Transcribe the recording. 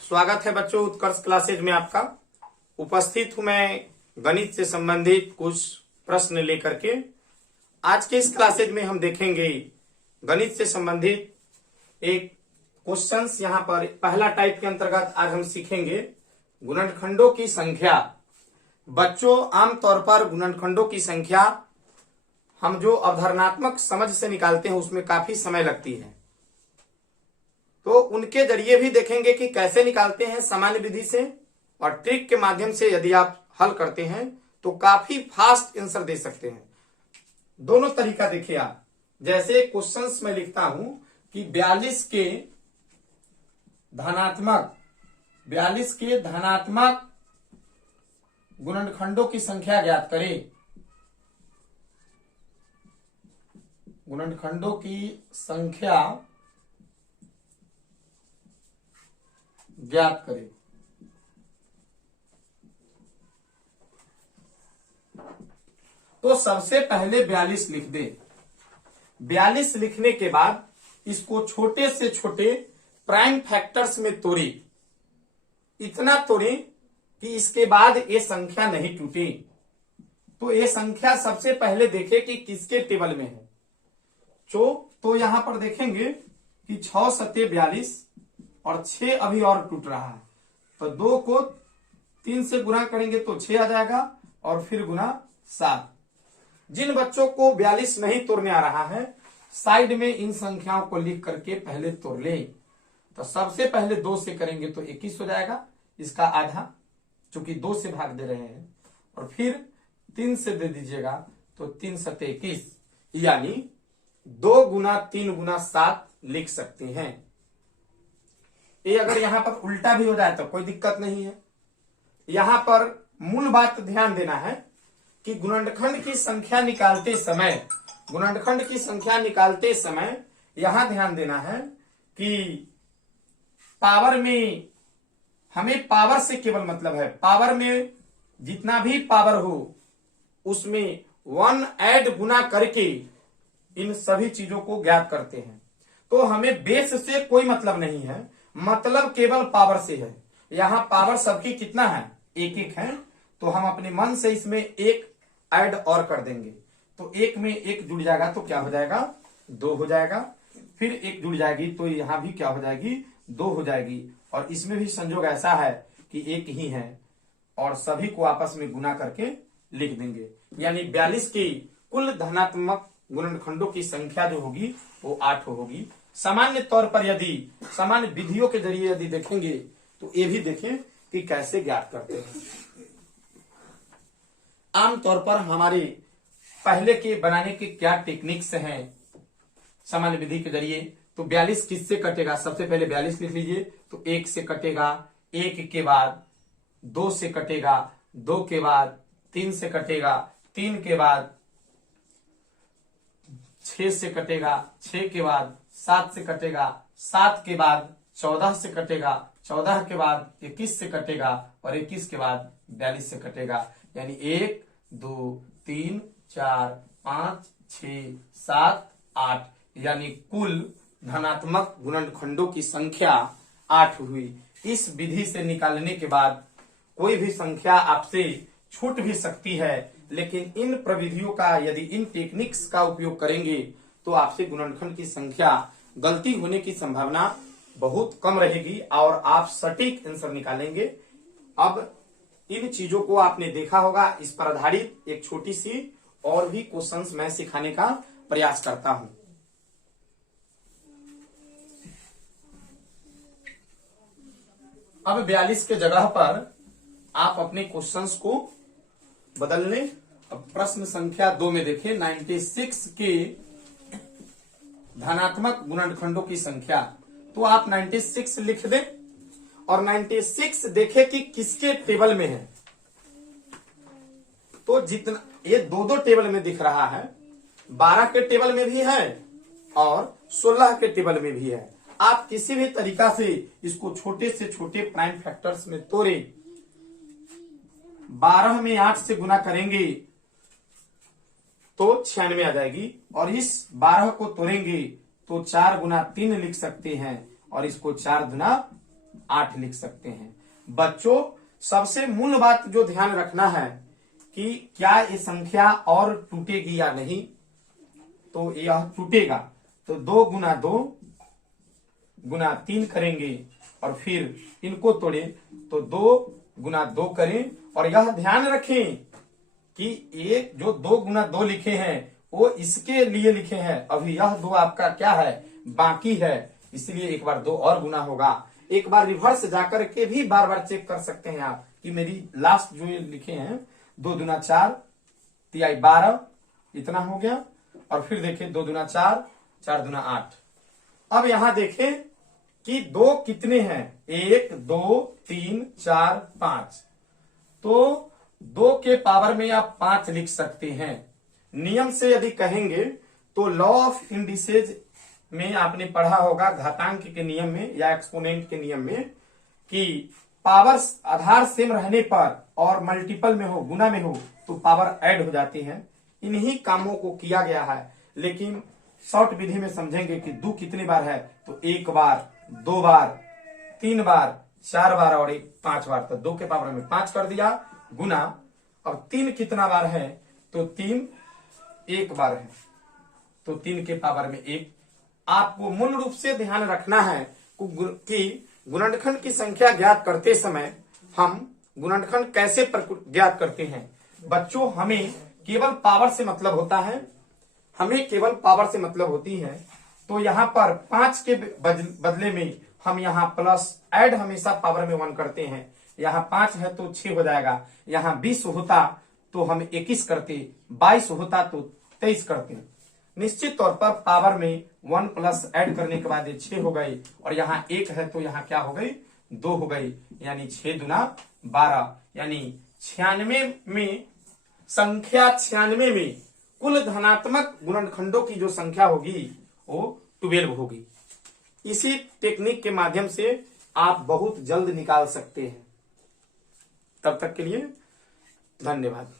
स्वागत है बच्चों उत्कर्ष क्लासेज में आपका। उपस्थित हूं मैं गणित से संबंधित कुछ प्रश्न लेकर के। आज के इस क्लासेज में हम देखेंगे गणित से संबंधित एक क्वेश्चंस। यहाँ पर पहला टाइप के अंतर्गत आज हम सीखेंगे गुणनखंडों की संख्या। बच्चों, आमतौर पर गुणनखंडों की संख्या हम जो अवधारणात्मक समझ से निकालते हैं उसमें काफी समय लगती है, तो उनके जरिए भी देखेंगे कि कैसे निकालते हैं सामान्य विधि से, और ट्रिक के माध्यम से यदि आप हल करते हैं तो काफी फास्ट आंसर दे सकते हैं। दोनों तरीका देखिए आप। जैसे क्वेश्चंस में लिखता हूं कि 42 के धनात्मक गुणनखंडों की संख्या ज्ञात करें। गुणनखंडों की संख्या ज्ञात करें। तो सबसे पहले 42 लिख दे। 42 लिखने के बाद इसको छोटे से छोटे प्राइम फैक्टर्स में तोड़े। इतना तोड़े कि इसके बाद ये संख्या नहीं टूटे। तो ये संख्या सबसे पहले देखे कि किसके टेबल में है। तो यहां पर देखेंगे कि 6 सत्ते 42 और 6 अभी और टूट रहा है, तो 2 को 3 से गुना करेंगे तो 6 आ जाएगा और फिर गुना 7। जिन बच्चों को 42 नहीं तोड़ने आ रहा है, साइड में इन संख्याओं को लिख करके पहले तोड़ ले। तो सबसे पहले 2 से करेंगे तो 21 हो जाएगा, इसका आधा, चूंकि 2 से भाग दे रहे हैं, और फिर 3 से दे दीजिएगा तो 3 सत्ते 21, यानी 2 गुना 3 गुना 7 लिख सकते हैं। ये अगर यहां पर उल्टा भी हो जाए तो कोई दिक्कत नहीं है। यहां पर मूल बात ध्यान देना है कि गुणनखंड की संख्या निकालते समय यहां ध्यान देना है कि पावर में हमें पावर से केवल मतलब है। पावर में जितना भी पावर हो उसमें 1 ऐड गुना करके इन सभी चीजों को ज्ञात करते हैं। तो हमें बेस से कोई मतलब नहीं है, मतलब केवल पावर से है। यहां पावर सबकी कितना है, 1 है, तो हम अपने मन से इसमें 1 ऐड और कर देंगे। तो 1 में 1 जुड़ जाएगा तो क्या हो जाएगा, 2 हो जाएगा। फिर 1 जुड़ जाएगी तो यहां भी क्या हो जाएगी, 2 हो जाएगी। और इसमें भी संजोग ऐसा है कि 1 ही है और सभी को आपस में गुना करके लिख देंगे। यानी 42 की कुल धनात्मक गुणनखंडों की संख्या जो होगी वो 8 होगी। सामान्य तौर पर यदि सामान्य विधियों के जरिए यदि देखेंगे तो ये भी देखें कि कैसे ज्ञात करते हैं। आमतौर पर हमारे पहले के बनाने के क्या टेक्निक्स हैं सामान्य विधि के जरिए। तो 42 किससे कटेगा, सबसे पहले 42 लिख लीजिए। तो 1 से कटेगा, 1 के बाद 2 से कटेगा, 2 के बाद 3 से कटेगा, 3 के बाद 6 से कटेगा, 6 के बाद 7 से कटेगा, 7 के बाद 14 से कटेगा, 14 के बाद 21 से कटेगा और 21 के बाद 42 से कटेगा। यानी 1 2 3 4 5 6 7 8, यानी कुल धनात्मक गुणनखंडों की संख्या 8 हुई। इस विधि से निकालने के बाद कोई भी संख्या आपसे छूट भी सकती है, लेकिन इन प्रविधियों का यदि इन टेक्निक्स का उपयोग करेंगे तो आपसे गुणनखंड की संख्या गलती होने की संभावना बहुत कम रहेगी और आप सटीक आंसर निकालेंगे। अब इन चीजों को आपने देखा होगा, इस पर आधारित एक छोटी सी और भी क्वेश्चंस मैं सिखाने का प्रयास करता हूं। अब 42 के जगह पर आप अपने क्वेश्चंस को बदल लें। अब प्रश्न संख्या 2 में देखिए, 96 के धनात्मक गुणनखंडों की संख्या। तो आप 96 लिख दें और 96 देखें कि किसके टेबल में है। तो जितना ये 2 टेबल में दिख रहा है, 12 के टेबल में भी है और 16 के टेबल में भी है। आप किसी भी तरीका से इसको छोटे से छोटे प्राइम फैक्टर्स में तोड़े। 12 में 8 से गुना करेंगे तो 96 आ जाएगी। और इस 12 को तोड़ेंगे तो 4 गुना 3 लिख सकते हैं और इसको 4 गुना 8 लिख सकते हैं। बच्चों, सबसे मूल बात जो ध्यान रखना है कि क्या ये संख्या और टूटेगी या नहीं, तो यह टूटेगा। तो 2 गुना 2 गुना 3 करेंगे और फिर इनको तोड़े तो 2 गुना 2 करें। और यह ध्यान रखें कि ये जो 2 गुना 2 लिखे हैं वो इसके लिए लिखे हैं, अभी यह 2 आपका क्या है, बाकी है, इसलिए एक बार 2 और गुना होगा। एक बार रिवर्स जाकर के भी बार बार चेक कर सकते हैं आप कि मेरी लास्ट जो ये लिखे हैं 2 दूना 4 तिहाई 12 इतना हो गया। और फिर देखें 2 दूना 4 4 दूना 8। अब यहां देखें कि 2 कितने हैं, 1 2 3 4 5। तो 2 के पावर में आप 5 लिख सकते हैं। नियम से यदि कहेंगे तो लॉ ऑफ इंडिसेज में आपने पढ़ा होगा, घातांक के नियम में या एक्सपोनेंट के नियम में, कि पावर आधार सेम रहने पर और मल्टीपल में हो, गुना में हो, तो पावर ऐड हो जाती है। इन्हीं कामों को किया गया है। लेकिन शॉर्ट विधि में समझेंगे कि 2 कितने बार है, तो 1 बार 2 बार 3 बार 4 बार और 5 बार। तो 2 के पावर में 5 कर दिया गुना। अब 3 कितना बार है, तो 3 1 बार है, तो 3 के पावर में 1। आपको मूल रूप से ध्यान रखना है कि गुणनखंड की संख्या ज्ञात करते समय हम गुणनखंड कैसे ज्ञात करते हैं। बच्चों, हमें केवल पावर से मतलब होता है, हमें केवल पावर से मतलब होती है। तो यहाँ पर 5 के बदले में हम यहाँ प्लस ऐड हमेशा पावर में 1 करते हैं। यहाँ 5 है तो 6 हो जाएगा। यहाँ 20 होता तो हम 21 करते, 22 होता तो 23 करते। निश्चित तौर पर पावर में 1 प्लस ऐड करने के बाद ये 6 हो गई, और यहाँ 1 है तो यहाँ क्या हो गई, 2 हो गई, यानी 6 दूना 12। यानी 96 में, संख्या 96 में कुल धनात्मक गुणनखंडों की जो संख्या होगी वो 12 होगी। इसी टेक्निक के माध्यम से आप बहुत जल्द निकाल सकते हैं। तब तक के लिए धन्यवाद।